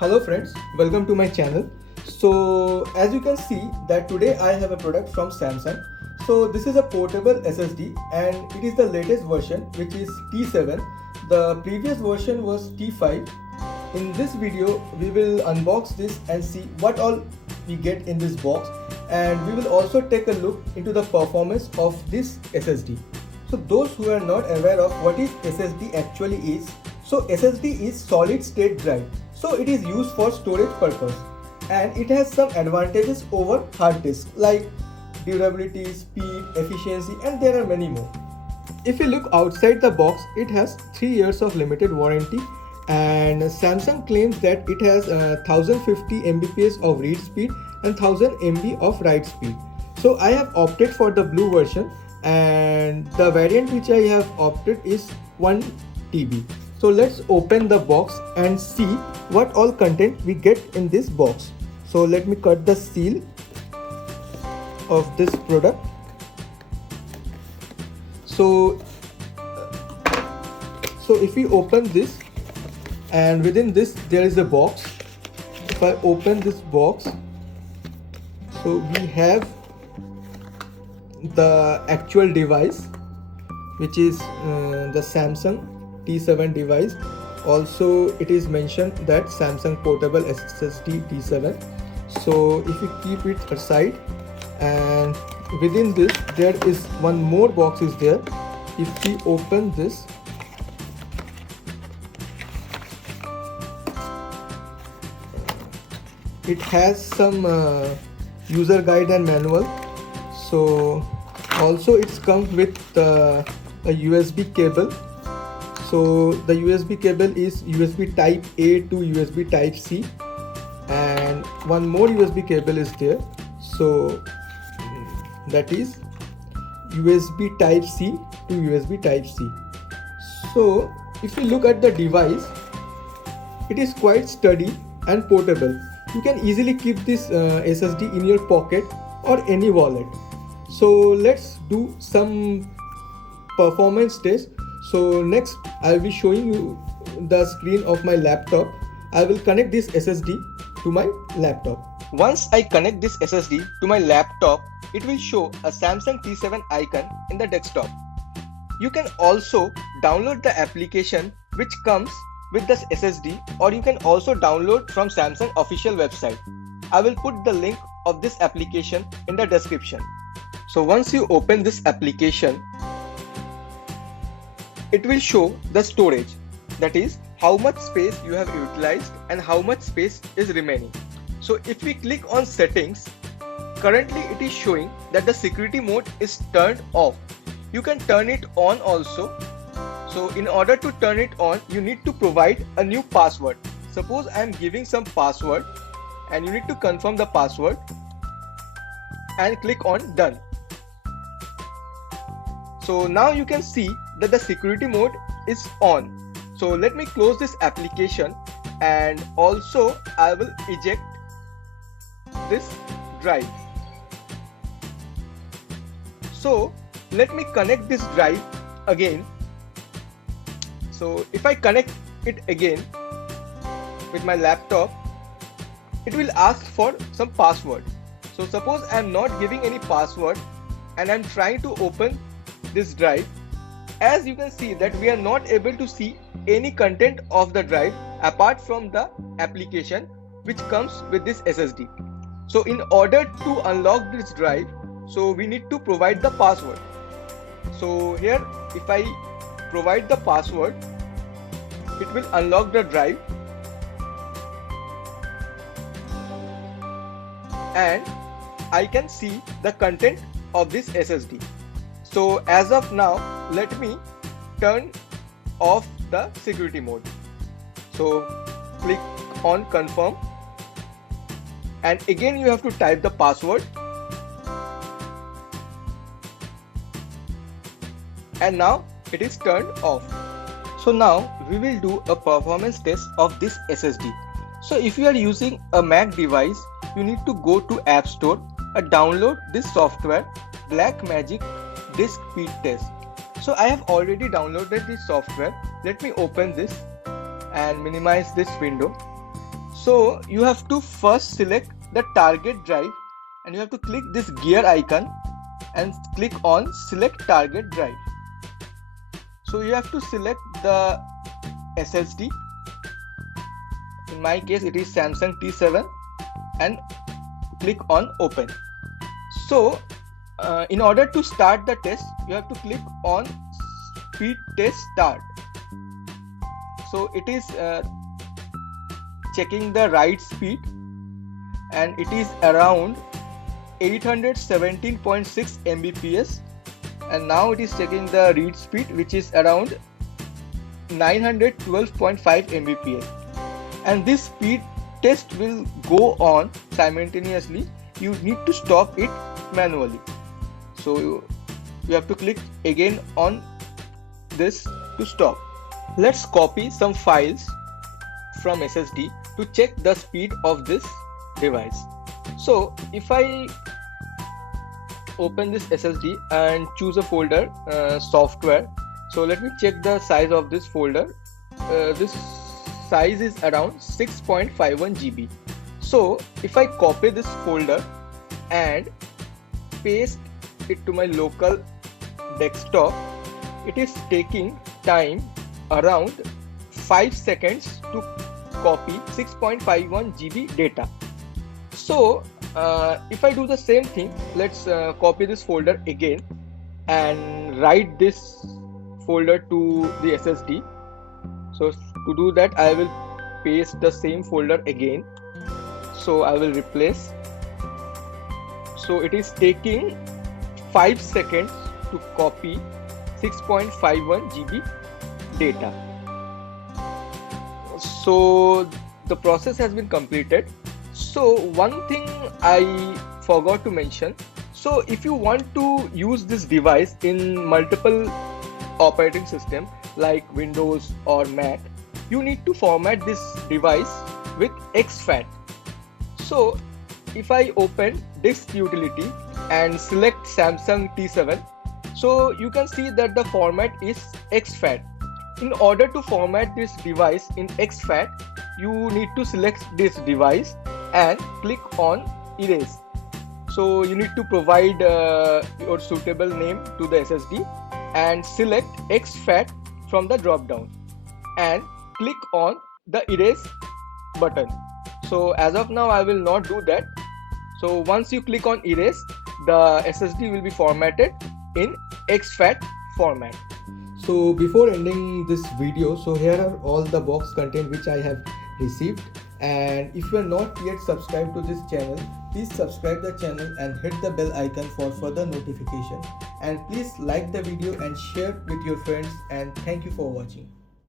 Hello friends, welcome to my channel. So as you can see that today I have a product from Samsung. So this is a portable SSD and it is the latest version, which is T7. The previous version was T5. In this video we will unbox this and see what all we get in this box, and we will also take a look into the performance of this SSD. So those who are not aware of what is SSD actually is, so SSD is solid state drive. So it is used for storage purpose and it has some advantages over hard disk like durability, speed, efficiency, and there are many more. If you look outside the box, it has 3 years of limited warranty, and Samsung claims that it has 1050 Mbps of read speed and 1000 MB of write speed. So I have opted for the blue version, and the variant which I have opted is 1 TB. So let's open the box and see what all content we get in this box. So let me cut the seal of this product. So if we open this, and within this there is a box. If I open this box, so we have the actual device, which is the Samsung T7 device. Also it is mentioned that Samsung portable SSD T7. So if you keep it aside, and within this there is one more box is there. If we open this, it has some user guide and manual. So also it's come with a USB cable. So the USB cable is USB type A to USB type C, and one more USB cable is there. So that is USB type C to USB type C. So if you look at the device, it is quite sturdy and portable. You can easily keep this SSD in your pocket or any wallet. So let's do some performance test. So next I'll be showing you the screen of my laptop. I will connect this SSD to my laptop. Once I connect this SSD to my laptop, it will show a Samsung T7 icon in the desktop. You can also download the application which comes with this SSD, or you can also download from Samsung official website. I will put the link of this application in the description. So once you open this application, it will show the storage, that is how much space you have utilized and how much space is remaining. So if we click on settings, currently it is showing that the security mode is turned off. You can turn it on also. So in order to turn it on, you need to provide a new password. Suppose I am giving some password and you need to confirm the password and click on done. So now you can see that the security mode is on. So let me close this application, and also I will eject this drive. So let me connect this drive again. So if I connect it again with my laptop, it will ask for some password. So suppose I am not giving any password and I am trying to open this drive. As you can see that we are not able to see any content of the drive apart from the application which comes with this SSD. So in order to unlock this drive, so we need to provide the password. So here if I provide the password, it will unlock the drive, and I can see the content of this SSD. So as of now, let me turn off the security mode. So click on confirm, and again you have to type the password, and now it is turned off. So now we will do a performance test of this SSD. So if you are using a Mac device, you need to go to App Store and download this software, Blackmagic Disk Speed Test. So I have already downloaded this software. Let me open this and minimize this window. So you have to first select the target drive and you have to click this gear icon and click on select target drive. So you have to select the SSD. In my case it is Samsung T7 and click on open. So in order to start the test, you have to click on speed test start. So it is checking the write speed and it is around 817.6 Mbps, and now it is checking the read speed which is around 912.5 Mbps, and this speed test will go on simultaneously. You need to stop it manually. So you have to click again on this to stop. Let's copy some files from SSD to check the speed of this device. So if I open this SSD and choose a folder, software, so let me check the size of this folder. This size is around 6.51 GB. So if I copy this folder and paste it to my local desktop, it is taking time around 5 seconds to copy 6.51 GB data. So if I do the same thing, let's copy this folder again and write this folder to the SSD. So to do that, I will paste the same folder again. So I will replace. So it is taking 5 seconds to copy 6.51 GB data. So the process has been completed. So one thing I forgot to mention. So if you want to use this device in multiple operating system like Windows or Mac, you need to format this device with exFAT. So if I open disk utility and select Samsung T7, so you can see that the format is exFAT. In order to format this device in exFAT, you need to select this device and click on erase. So you need to provide your suitable name to the SSD and select exFAT from the drop down and click on the erase button. So as of now I will not do that. So once you click on erase, the SSD will be formatted in exFAT format. So before ending this video, so here are all the box content which I have received, and if you are not yet subscribed to this channel, please subscribe the channel and hit the bell icon for further notification, and please like the video and share with your friends, and thank you for watching.